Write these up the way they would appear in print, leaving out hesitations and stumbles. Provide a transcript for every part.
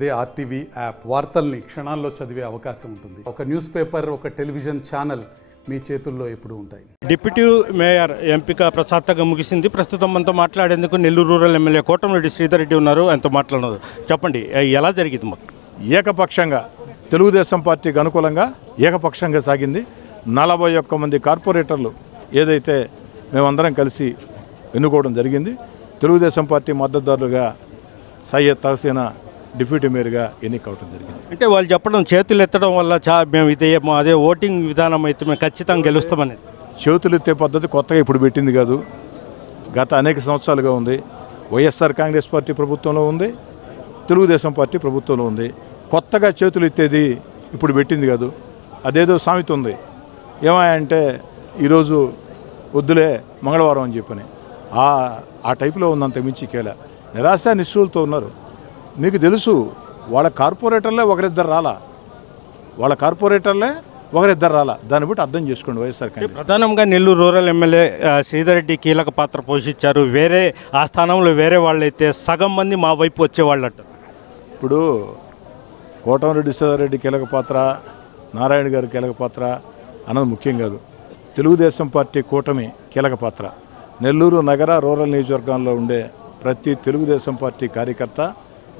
అదే RTV app వార్తల్ని క్షణాల్లో చదివే అవకాశం ఉంటుంది. ఒక న్యూస్ పేపర్, ఒక టెలివిజన్ ఛానల్ మీ చేతుల్లో ఎప్పుడూ ఉంటాయి. డిప్యూటీ మేయర్ ఎంపిక ప్రశాంతంగా ముగిసింది. ప్రస్తుతం మనతో మాట్లాడేందుకు నెల్లూరు రూరల్ ఎమ్మెల్యే కోటమిరెడ్డి శ్రీధర్ రెడ్డి ఉన్నారు. ఆయనతో మాట్లాడుతున్నారు. చెప్పండి, ఎలా జరిగింది? మాకు ఏకపక్షంగా తెలుగుదేశం పార్టీకి అనుకూలంగా ఏకపక్షంగా సాగింది. 41 మంది కార్పొరేటర్లు ఏదైతే మేమందరం కలిసి ఎన్నుకోవడం జరిగింది. తెలుగుదేశం పార్టీ మద్దతుదారులుగా సయ్యద్ తహసీనా డిప్యూటీ మేయర్గా ఎన్నికవడం జరిగింది. అంటే వాళ్ళు చెప్పడం చేతులు ఎత్తడం వల్ల మేము అదే ఓటింగ్ విధానం అయితే మేము ఖచ్చితంగా గెలుస్తామని. చేతులు ఎత్తే పద్ధతి కొత్తగా ఇప్పుడు పెట్టింది కాదు, గత అనేక సంవత్సరాలుగా ఉంది. వైఎస్ఆర్ కాంగ్రెస్ పార్టీ ప్రభుత్వంలో ఉంది, తెలుగుదేశం పార్టీ ప్రభుత్వంలో ఉంది. కొత్తగా చేతులు ఎత్తేది ఇప్పుడు పెట్టింది కాదు. అదేదో సామెత ఉంది, ఏమాయంటే ఈరోజు వద్దులే మంగళవారం అని చెప్పని ఆ టైపులో ఉందంత మించి కేలా నిరాశ నిస్సులతో ఉన్నారు. మీకు తెలుసు, వాళ్ళ కార్పొరేటర్లే ఒకరిద్దరు రాలా, దాన్ని బట్టి అర్థం చేసుకోండి. వైఎస్ఆర్ కాంగ్రెస్ ప్రధానంగా నెల్లూరు రూరల్ ఎమ్మెల్యే శ్రీధర్ రెడ్డి కీలక పాత్ర పోషించారు. వేరే ఆ స్థానంలో వేరే వాళ్ళైతే సగం మంది మా వైపు వచ్చేవాళ్ళు అంటారు. ఇప్పుడు కోటమిరెడ్డి శ్రీధర్ రెడ్డి కీలక పాత్ర, నారాయణ గారి కీలక పాత్ర అన్నది ముఖ్యం కాదు. తెలుగుదేశం పార్టీ కూటమి కీలక పాత్ర. నెల్లూరు నగర రూరల్ నియోజకవర్గాల్లో ఉండే ప్రతి తెలుగుదేశం పార్టీ కార్యకర్త,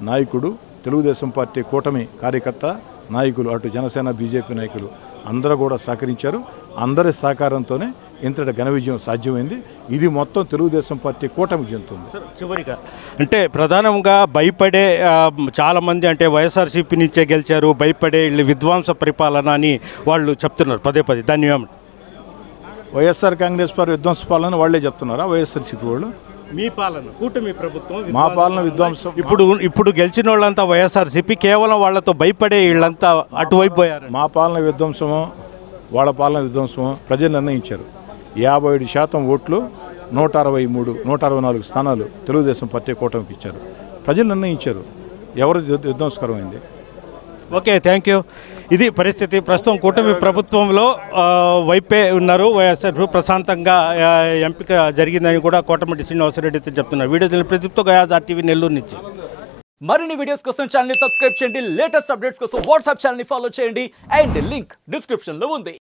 నాయకుడు, తెలుగుదేశం పార్టీ కూటమి కార్యకర్త, నాయకులు, అటు జనసేన బీజేపీ నాయకులు అందరూ కూడా సహకరించారు. అందరి సహకారంతోనే ఇంతటి ఘన విజయం సాధ్యమైంది. ఇది మొత్తం తెలుగుదేశం పార్టీ కూటమి చెందుతుంది. చివరిగా అంటే ప్రధానంగా భయపడే చాలామంది అంటే వైఎస్ఆర్సీపీ నుంచే గెలిచారు, భయపడే విధ్వంస పరిపాలన అని వాళ్ళు చెప్తున్నారు పదే పదే. దాన్ని ఏమంటారు? వైఎస్ఆర్ కాంగ్రెస్ పార్టీ విధ్వంస పాలన వాళ్ళే చెప్తున్నారా? వైఎస్ఆర్సీపీ వాళ్ళు మీ పాలన, కూటమి ప్రభుత్వం మా పాలన విధ్వంసం. ఇప్పుడు గెలిచిన వాళ్ళంతా వైఎస్ఆర్సీపీ, కేవలం వాళ్ళతో భయపడే వీళ్ళంతా అటువైపు పోయారు. మా పాలన విధ్వంసమో వాళ్ళ పాలన విధ్వంసమో ప్రజలు నిర్ణయించారు. 57% ఓట్లు, 164 స్థానాలు తెలుగుదేశం పార్టీ కూటమికి ఇచ్చారు. ప్రజలు నిర్ణయించారు ఎవరు విధ్వంసకరమైంది. Okay, thank you. ఇది పరిస్థితి. ప్రస్తుతం కూటమి ప్రభుత్వంలో వైపే ఉన్నారు. వైఎస్ఆర్ ప్రశాంతంగా ఎంపిక జరిగిందని కూడా కోటమిరెడ్డి శ్రీనివాసరెడ్డి చెప్తున్నారు. వీడియో ప్రదీప్తో గయాజ్ ఆర్టీవీ నెల్లూరు నుంచి. మరిన్ని వీడియోస్ కోసం ఛానల్ ని సబ్స్క్రైబ్ చేయండి. లేటెస్ట్ అప్డేట్స్ కోసం వాట్సాప్ ఛానల్ ని ఫాలో చేయండి. అండ్ లింక్ డిస్క్రిప్షన్ లో ఉంది.